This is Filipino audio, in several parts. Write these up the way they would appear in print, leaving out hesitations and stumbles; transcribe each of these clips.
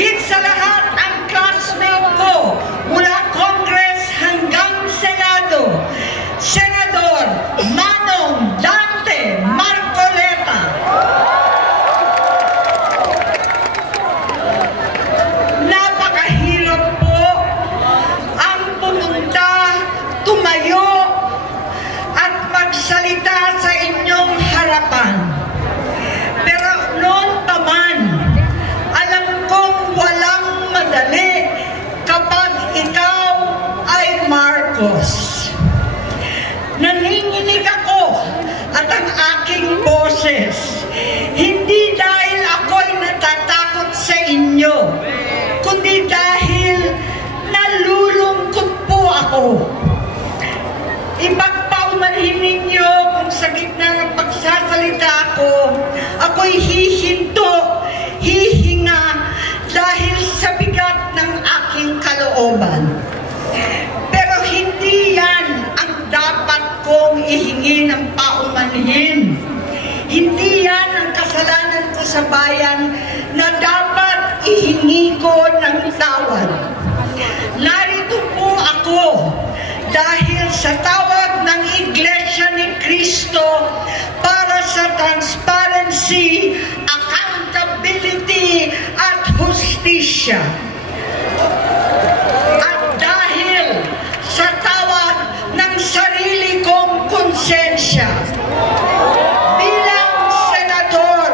Higit sa lahat ang classmate ko mula Congress hanggang Senado, Senador Manong Dante Marcoleta. Napakahirap po ang pumunta, tumayo at magsalita sa inyong harapan. Pero noon pa man, alam kong walang madali kapag ikaw ay Marcos. Nanginginig ako at ang aking boses, hindi dahil ako'y natatakot sa inyo, kundi dahil nalulungkot po ako. Ipagpaumanhin ninyo kung sa gitna ng pagsasalita ko, ako'y hihinto, hihinga dahil sa bigat ng aking kalooban. Pero hindi yan ang dapat kong ihingi ng paumanhin. Hindi yan ang kasalanan ko sa bayan na dapat ihingi ko ng tawad. Narito po ako dahil sa tawag ng Iglesia ni Cristo para sa transparency, accountability at hustisya. At dahil sa tawag ng sarili kong konsensya, bilang senador,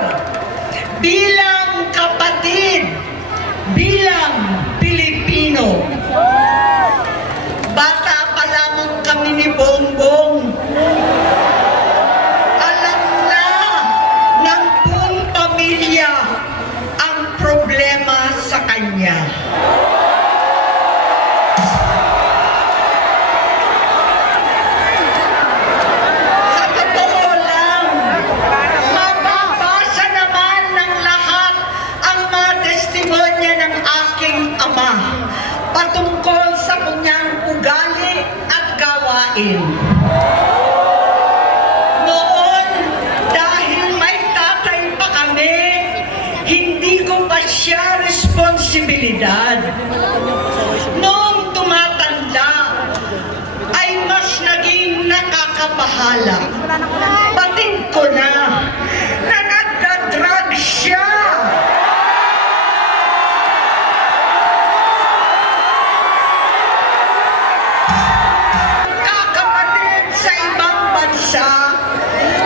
bilang kapatid, bilang Pilipino. Bata pa lamang kami ni Bongbong. Alam na ng buong pamilya ang problema sa kanya. Sa totoo lang, mababasa naman ng lahat ang mga testimonya ng aking ama patungkol sa kanyang ugali at gawain. Noon, dahil may tatay pa kami, hindi ko pa siya responsibilidad. Noong tumatanda, ay mas naging nakakabahala. Batid ko na nagda-drug siya.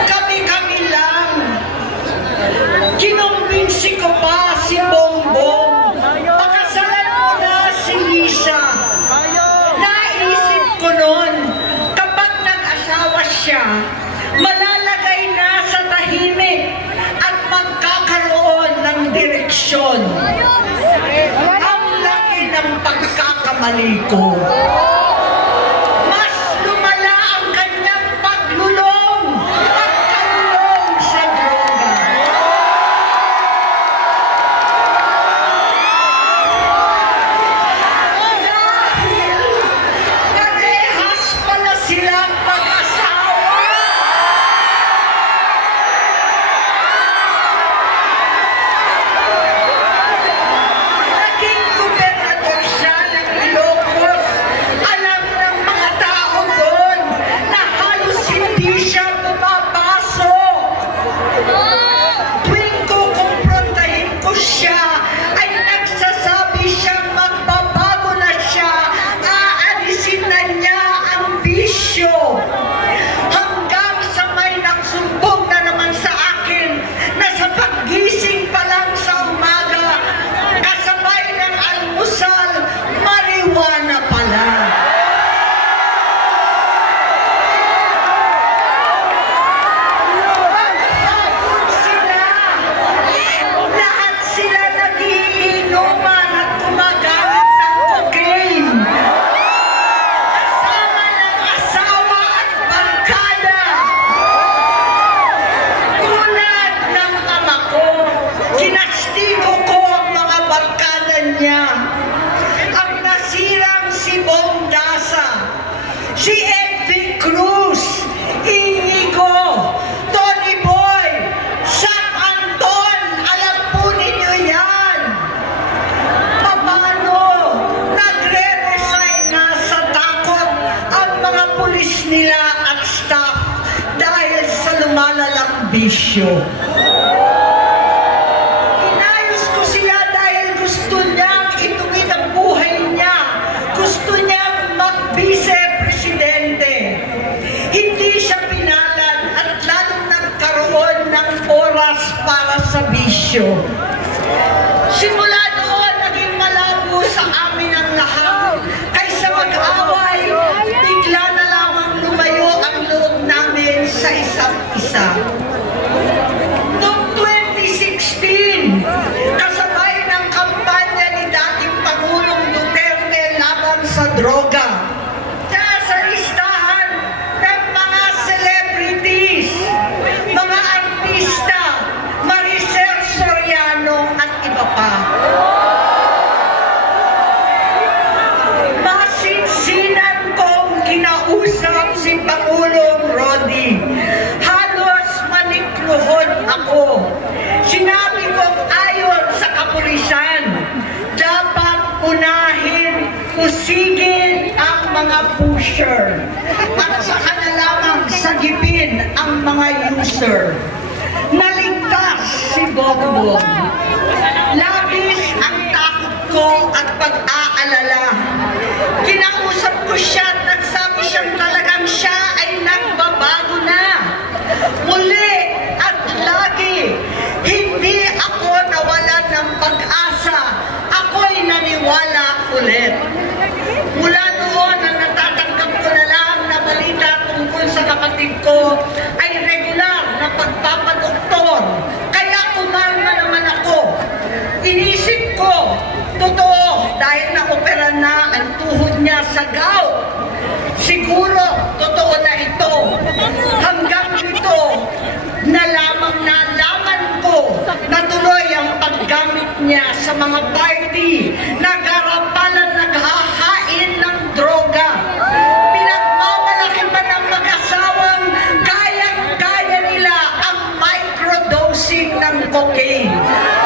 Kami-kami lang. Kinumbinsi ko pa si Bongbong. Pakasalan mo na si Lisa. Naisip ko noon, kapag nag-asawa siya, malalagay na sa tahimik at magkakaroon ng direksyon. Ang laki ng pagkakamali ko. Naging gobernador siya ng Ilocos bisyo. Inayos ko siya dahil gusto niyang ituwid ang buhay niya. Gusto niyang mag-vice-presidente. Hindi siya pinalad at lalong nagkaroon ng oras para sa bisyo. Simula doon, naging malabo sa amin ang lahat. Kaysa mag-away, bigla na lamang lumayo ang loob namin sa isa't isa. Noong 2016, kasabay ng kampanya ni dating Pangulong Duterte laban sa droga, sa listahan ng mga celebrities, mga artista, Maricel Soriano at iba pa. Masinsinan kong kinausap si Pangulong Rodi. Halos manikluhod ako. Sinabi kong ayon sa kapulisan, dapat unahin, usigin ang mga pusher at saka na lamang sagipin ang mga user. Naligtas si Bongbong. Labis ang takot ko at pag-aalala. Kinausap ko siya at nagsabi siyang talagang siya ay nagbabago na. Muli at lagi, hindi ako nawalan ng pag-asa. Ako'y naniwala ulit. Mula noon, ang natatanggap ko na lang na balita tungkol sa kapatid ko ay regular na pagpapadoktor. Kaya kumalma naman ako. Inisip ko, totoo, dahil na-opera na ang tuhod niya sa gout. Siguro, totoo na ito. Hanggang ito, nalaman ko na tuloy ang paggamit niya sa mga party na garapalan naghahain ng droga. Pinagmamalaki pa ng mag-asawang kayang-kaya nila ang microdosing ng cocaine.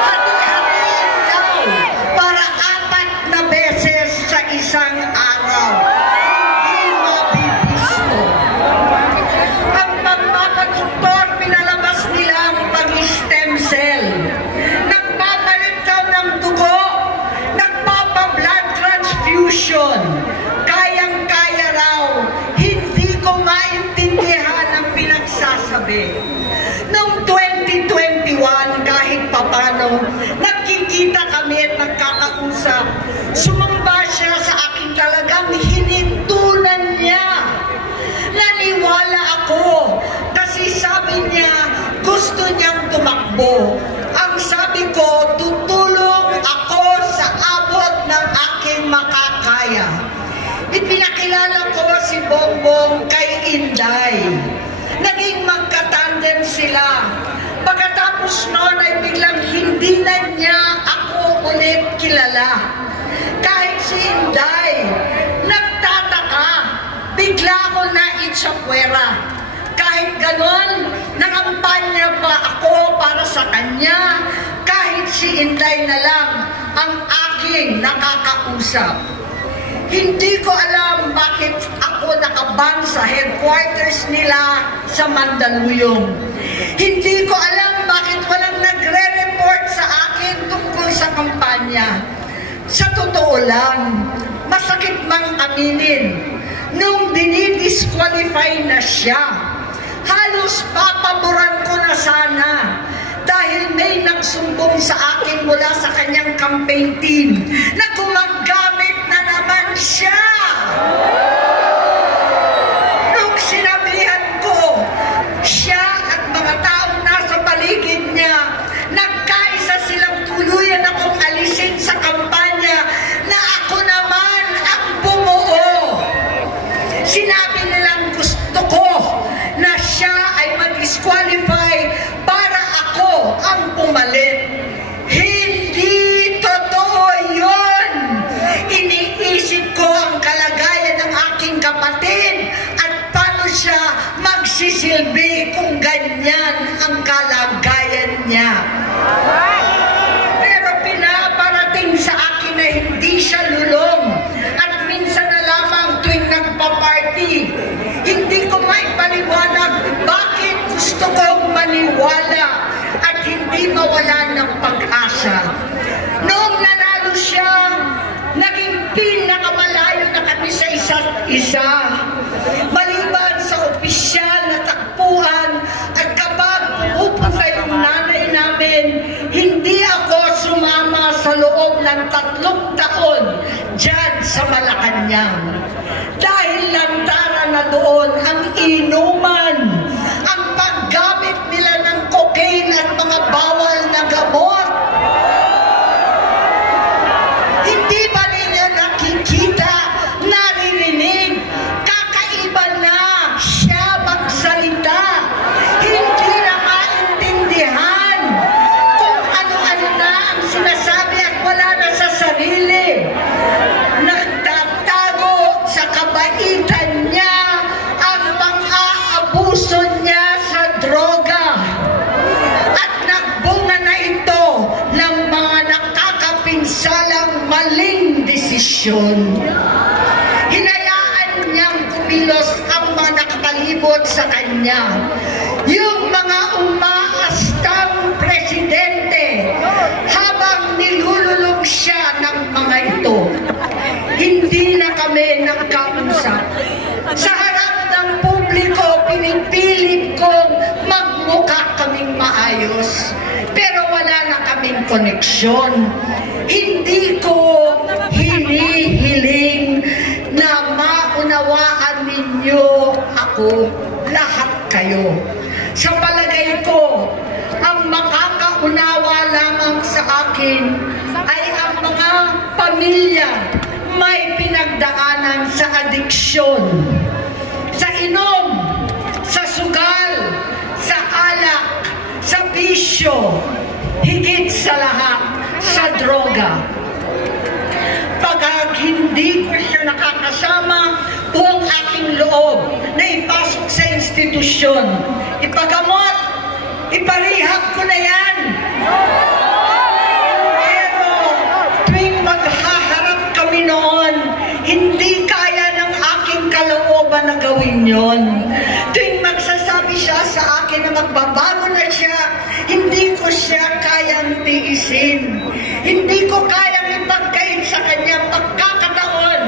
Hati-hatiin daw para 4 na beses sa isang araw. Hindi mabibisto. Ang magpapadoktor, pinalabas nila ang pag-stem cell. Nagpapalit daw ng dugo, nagpapa-blood transfusion. Kayang-kaya raw. Hindi ko maintindihan ang pinagsasabi. Noong 2021, kahit papano, nagkikita kami at nagkakausap. Sumamba siya sa akin, talagang hinintunan niya. Naniwala ako kasi sabi niya gusto niyang tumakbo. Ang sabi ko, tutulong ako sa abot ng aking makakaya. Ipinakilala ko si Bongbong kay Inday. Naging magkatandem sila. Pagkatapos noon ay biglang hindi na niya ako ulit kilala. Kahit si Inday, nagtataka, bigla ko na itsapwera. Kahit ganon, nangampanya pa ako para sa kanya, kahit si Inday na lang ang aking nakakausap. Hindi ko alam bakit ako nakaban sa headquarters nila sa Mandaluyong. Hindi ko alam bakit walang nagre-report sa akin tungkol sa kampanya. Sa totoo lang, masakit mang aminin, nung dinidisqualify na siya, halos papaboran ko na sana dahil may nagsumbong sa akin mula sa kanyang campaign team na gumagamit na naman siya. Nung sinabihan ko, siya at mga taong nasa paligid niya, nagkaisa silang tuluyan akong alisin sa kampanya na ako naman ang bumuo. Sinabi nilang gusto ko na siya ay mag-disqualify para ako ang pumalit. Hindi totoo yun. Iniisip ko ang kalagayan ng nag-iisa. Maliban sa opisyal na takbuhan at kapag pumupunta yung nanay namin, hindi ako sumama sa loob ng 3 taon dyan sa Malacanang. Dahil lantaran na doon ang inuman, ang paggamit nila ng cocaine at mga bawal na gamot. Hindi ba ninyo nakikita, naririnig, kakaiba na siya magsalita? Hindi na maintindihan kung ano-ano na ang sinasabi at wala na sa sarili. Nagtatago sa kabaitan niya ang pang-aabuso niya sa droga. At nagbunga na ito ng mga nakakapinsalang maling desisyon. Hinayaan niyang kumilos ang mga nakakalibot sa kanya. Yung mga umaastang presidente habang nilululong siya ng mga ito. Hindi na kami nagkausap. Sa harap ng publiko, pinipilit kong magmukha kaming maayos. Pero wala na kaming koneksyon. Hindi ko hinihiling na maunawaan ninyo ako, lahat kayo. Sa palagay ko, ang makakaunawa lamang sa akin ay ang mga pamilya may pinagdaanan sa adiksyon, sa inom, sa sugal, sa alak, sa bisyo, higit sa lahat, sa droga. Pagka hindi ko siya nakakasama, buong aking loob na ipasok sa institusyon, ipagamot, iparihab ko na yan. Pero tuwing maghaharap kami noon, hindi kaya ng aking kalooban na gawin yon. Tuwing magsasabi siya sa akin na magbabago na siya, hindi ko siya kayang tiisin. Hindi ko kayang ipagkait sa kanya pagkakataon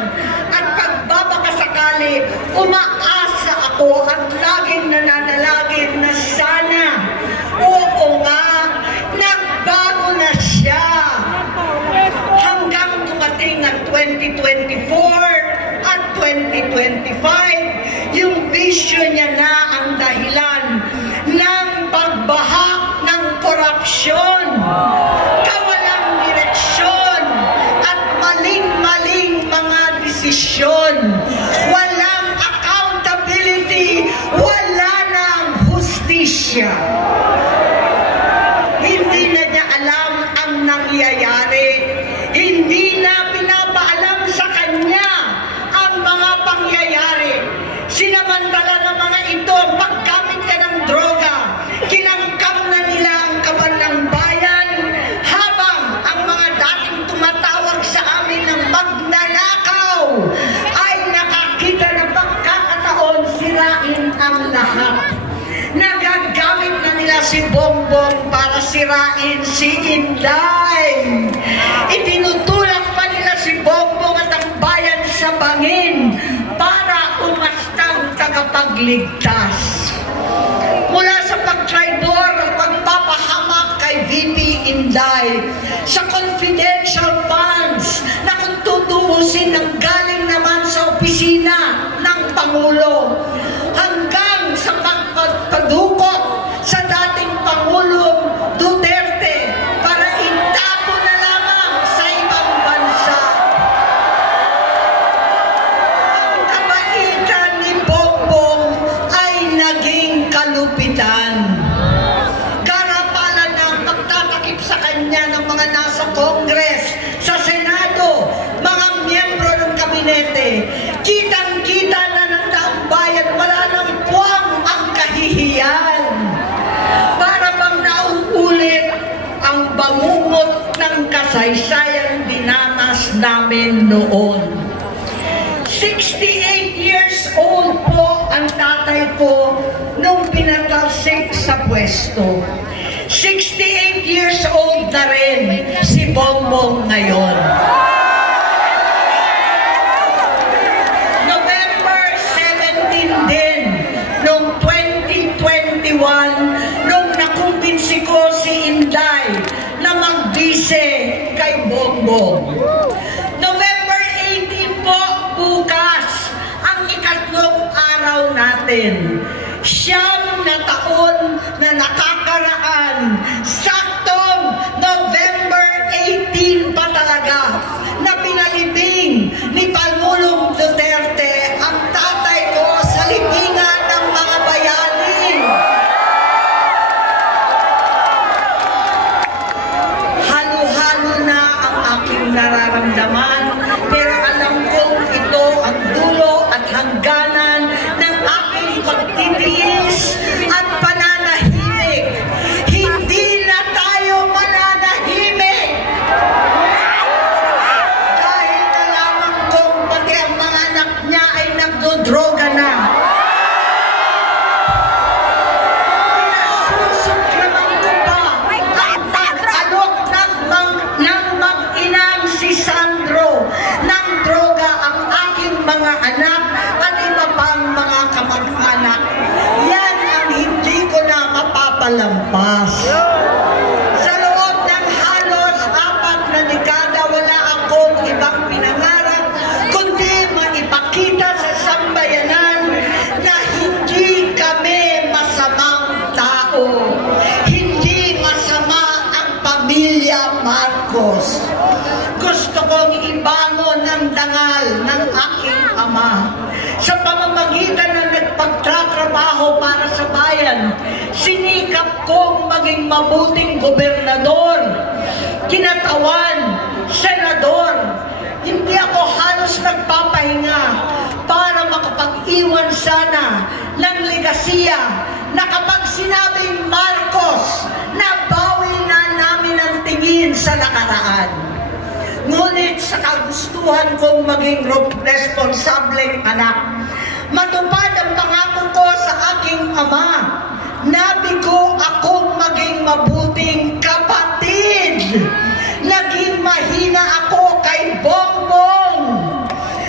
at pagbabakasakali, umaasa ako at laging nananalangin na sana, oo nga, nagbago na siya. Hanggang dumating ang 2024 at 2025, yung bisyo niya na ang dahilan ng pagbahak ng korupsyon, kawalang direksyon, at maling-maling mga desisyon. Walang accountability, wala nang hustisya. Hindi na niya alam ang nangyayari. Hindi na pinapaalam sa kanya ang mga pangyayari. Sinamantala ng mga ito ang paggamit niya ng droga. Kinangkam na nila ang kaban ng bayan habang ang mga dating tumatawag sa amin ng magnanakaw ay nakakita na pagkakataon sirain ang lahat. Nagagamit na nila si Bongbong para sirain si Inday. Itinutulak pa nila si Bongbong at ang bayan sa bangin para umastang tagapagligtas. Mula sa pagtraidor at pagpapahamak kay VP Inday, sa confidential funds na kung tutuusin ng galing naman sa opisina ng Pangulo, hanggang sa pagpadukot sa dating Pangulong Duterte para itapo na lamang sa ibang bansa. Ang kabaitan ni Bongbong ay naging kalupitan. Garapalan ng pagtatakip sa kanya ng mga nasa Congress, sa Senado, mga miyembro ng kabinete. Kitang-kita na ng taong bayan, wala nang puwang ang kahihiyan. Para bang nauulit ang bangungot ng kasaysayang dinanas namin noon. 68 years old po ang tatay ko nung pinatalsik sa pwesto. 68 years old na rin si Bongbong ngayon. November Bong. November 18 po, bukas, ang ikatlong araw natin. 9 na taon na nakakaraan, saktong November 18 pa talaga, na pinalibing ni Pangulong Duterte ang tatay ko sa libingan ng mga bayanin. Halo-halo na ang aking nararamdaman, pero alam kong ito ang dulo at hangganan ng aking pagtitiis at pananahimik. Hindi na tayo mananahimik! Dahil nalaman kong pati ang mga anak niya ay nagdodroga na. Pinasusuklaman ko pa ang pag-alok ng mag-inang si Sandro ng droga ang aking mga anak at iba pang mga kamag-anak. Yan ang hindi ko na mapapalampas. Sa loob ng halos 4 na dekada, wala akong ibang pinangarap kundi maipakita sa sambayanan na hindi kami masamang tao. Hindi masama ang pamilya Marcos. Gusto kong ibangon ng dangal ng aking ama. Sa pamamagitan ng nagpagtatrabaho para sa bayan, sinikap kong maging mabuting gobernador, kinatawan, senador. Hindi ako halos nagpapahinga para makapag-iwan sana ng legasiya na kapag sinabing Marcos, nabawi na namin ang tingin sa nakaraan. Ngunit sa kagustuhan kong maging responsableng anak, matupad ang pangako ko sa aking ama, nabigo akong maging mabuting kapatid. Naging mahina ako kay Bongbong.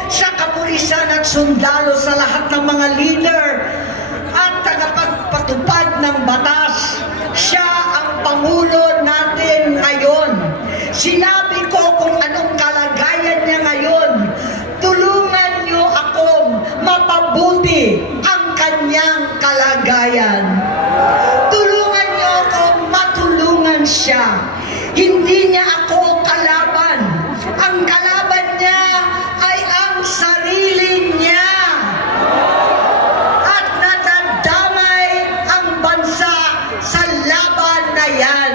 Sa kapulisan at sundalo, sa lahat ng mga leader at tagapagpatupad ng batas, siya ang Pangulo natin ngayon. Sinabi ko kung anong kalagayan niya ngayon. Tulungan niyo akong mapabuti ang kanyang kalagayan. Tulungan niyo akong matulungan siya. Hindi niya ako kalaban. Ang kalaban niya ay ang sarili niya. At natadamay ang bansa sa laban na yan.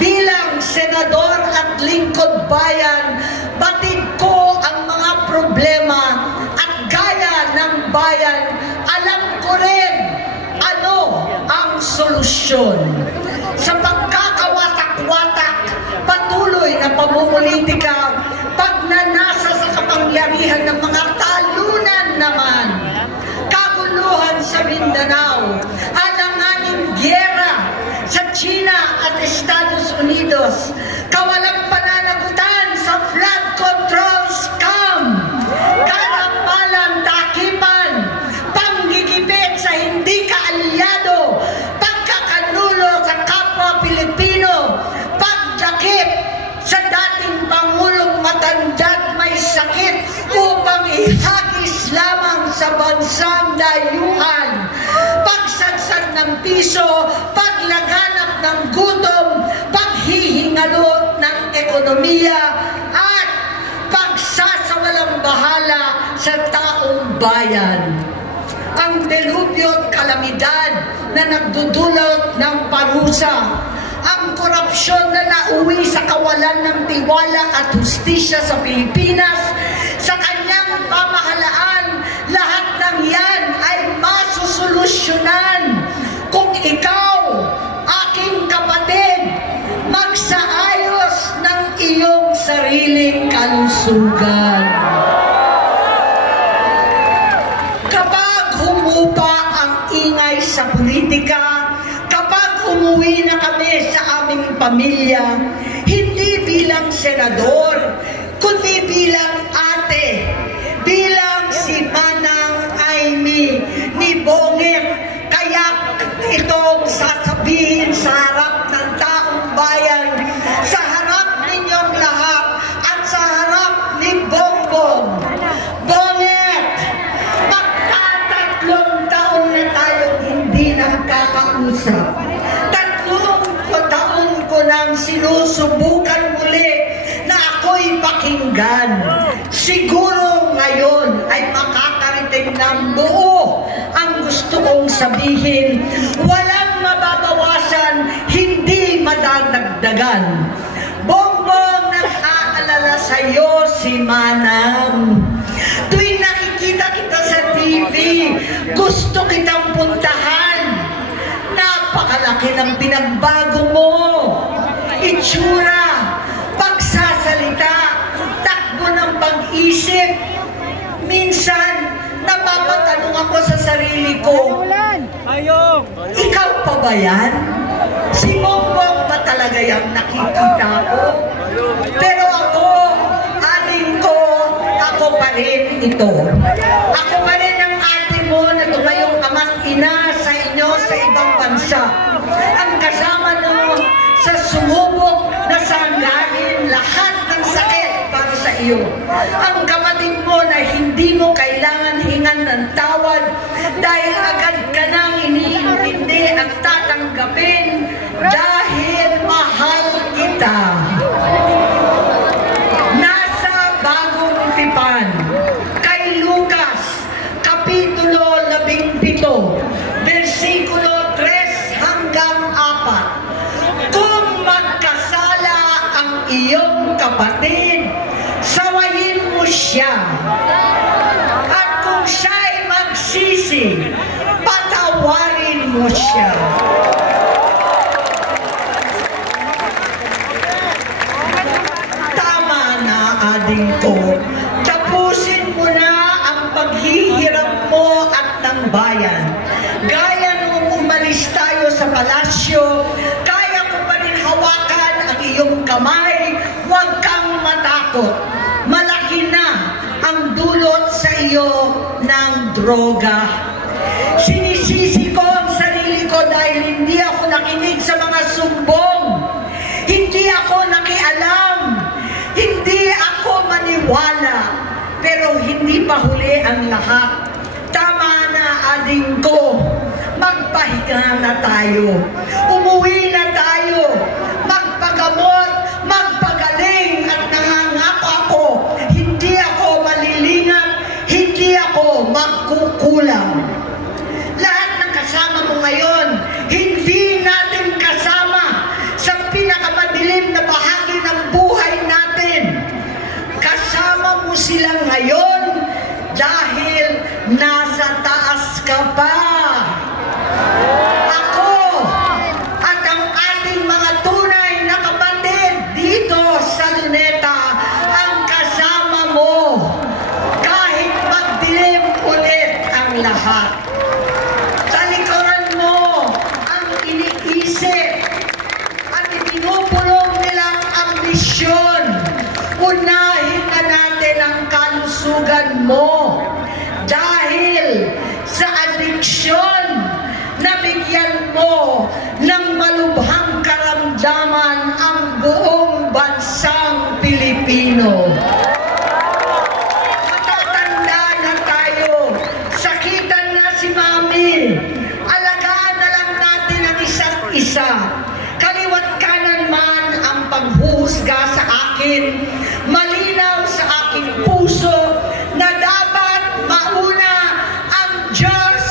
Bilang senador at lingkod bayan, batid ko ang mga problema at gaya ng bayan, alam ko rin ano ang solusyon. Sa pagkakawatak-watak, patuloy na pamumulitika, pagnanasa sa kapangyarihan ng mga talunan naman, kaguluhan sa Mindanao, alanganing gyera sa China at Estados Unidos, kawalang pananagutan sa flood control scam, karapalan, takipan, panggigipit sa hindi kaalyado, pagkakanulo sa kapwa Pilipino, pagdakip sa dating Pangulong matandad may sakit upang ihagis lamang sa bansang dayuhan, pagsadsad ng piso, paglaganap ng gutom, paghihingalo ng ekonomiya, at pagsasawalang bahala sa taong bayan. Ang delubyo at kalamidad na nagdudulot ng parusa, ang korupsyon na nauwi sa kawalan ng tiwala at hustisya sa Pilipinas, sa kanyang pamahalaan, lahat ng yan ay masusolusyonan kung ikaw, aking kapatid, magsaayos ng iyong sariling kalusugan. Kapag humupa ang ingay sa politika, kapag umuwi na kami sa aming pamilya, hindi bilang senador, kundi bilang ate, bilang si Manang Amy ni Bongit, kaya itong sasabihin sa harap ng taong bayan, sa harap ninyong lahat, pakinggan. Siguro ngayon ay makakarinig ng buo ang gusto kong sabihin. Walang mababawasan, hindi madadagdagan. Bongbong, nag-aalala sa'yo si Manang. Tuwing nakikita kita sa TV, gusto kitang puntahan. Napakalaki ng pinagbago mo. Itsura, pagsasalita, takbo ng pag-isip. Minsan, napapatanong ako sa sarili ko, ikaw pa ba yan? Si Bongbong ba talaga yung nakikita ko? Pero ako, aling ko, ako pa rin ito. Ako pa rin ang ate mo na tumayong ama't ina sa inyo sa ibang bansa. Ang kasama mo sa sumubok na sanggahin lahat ng sakit para sa iyo. Ang kapatid mo na hindi mo kailangan hingan ng tawad dahil agad ka nang iniintindi at tatanggapin dahil mahal kita. Nasa Bagong Tipan, kay Lucas, Kapitulo 17, versikulo 3 hanggang 4. Kung magkasala ang iyong kapatid, sawayin mo siya. At kung siya'y magsisi, patawarin mo siya. Tama na, ading ko. Tapusin mo na ang paghihirap mo at ng bayan. Gaya nung umalis tayo sa palasyo, kaya ko pa rin hawakan ang iyong kamay. Huwag kang matakot. Malaki na ang dulot sa iyo ng droga. Sinisisi ko ang sarili ko dahil hindi ako nakinig sa mga sumbong. Hindi ako nakialam. Hindi ako maniwala. Pero hindi pa huli ang lahat. Tama na, ading ko. Magpahinga na tayo. Umuwi na tayo. Magpagamot, magpagaling at nangangako ako. Hindi ako malilingan, hindi ako magkukulang. Lahat ng kasama mo ngayon, hindi natin kasama sa pinakamadilim na bahagi ng buhay natin. Kasama mo sila ngayon dahil nasa taas ka pa. Ako at ang ating mga tunay na kapatid dito sa Luneta ang kasama mo kahit magdilim ulit ang lahat. Sa likuran mo ang iniisip at itinupulong nilang ambisyon. Unahin na natin ang kalusugan mo dahil sa adiksyon nabigyan mo ng malubhang karamdaman ang buong bansang Pilipino. Matatanda na tayo, sakitan na si Mami, alagaan na lang natin ang isa't isa. Kaliwat kanan man ang paghuhusga sa akin, malinaw sa aking puso na dapat mauna ang Diyos,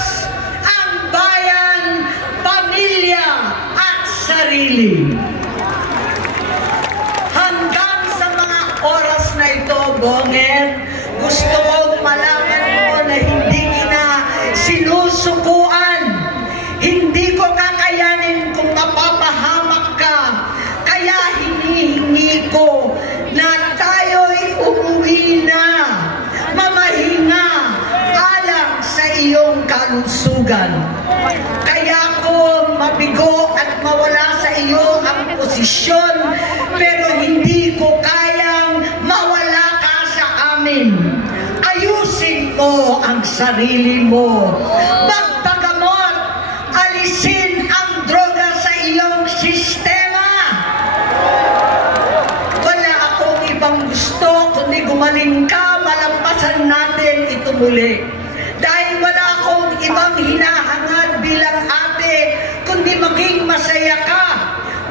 ang bayan, pamilya at sarili. Hanggang sa mga oras na ito, Bonget, gusto kong malaman mo na hindi kita sinusukuan. Hindi ko kakayanin kung mapapahamak ka. Kaya hinihingi ko na tayo'y umuwi na, mamahinga alang sa iyong kalusugan. Kaya ko mabigo at mawala sa iyo ang posisyon, pero hindi ko kayang mawala ka sa amin. Ayusin mo ang sarili mo. Magpagamot, alisin ang droga sa iyong sistema. Wala akong ibang gusto kundi gumaling ka, malampasan natin ito muli. Dahil wala akong ibang hinahangad bilang ate, kundi maging masaya ka,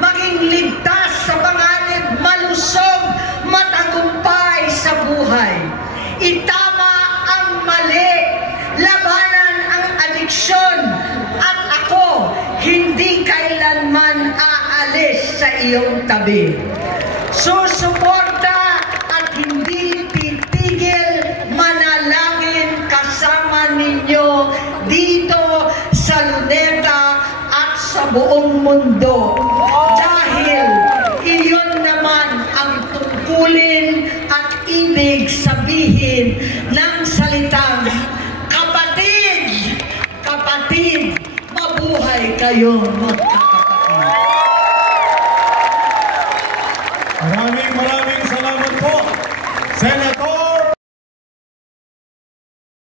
maging ligtas sa panganib, malusog, matagumpay. iyong tabi. Susuporta at hindi titigil manalangin kasama ninyo dito sa Luneta at sa buong mundo. Dahil iyon naman ang tungkulin at ibig sabihin ng salitang kapatid, kapatid, mabuhay kayo magkakapatid. Maraming salamat po, Senator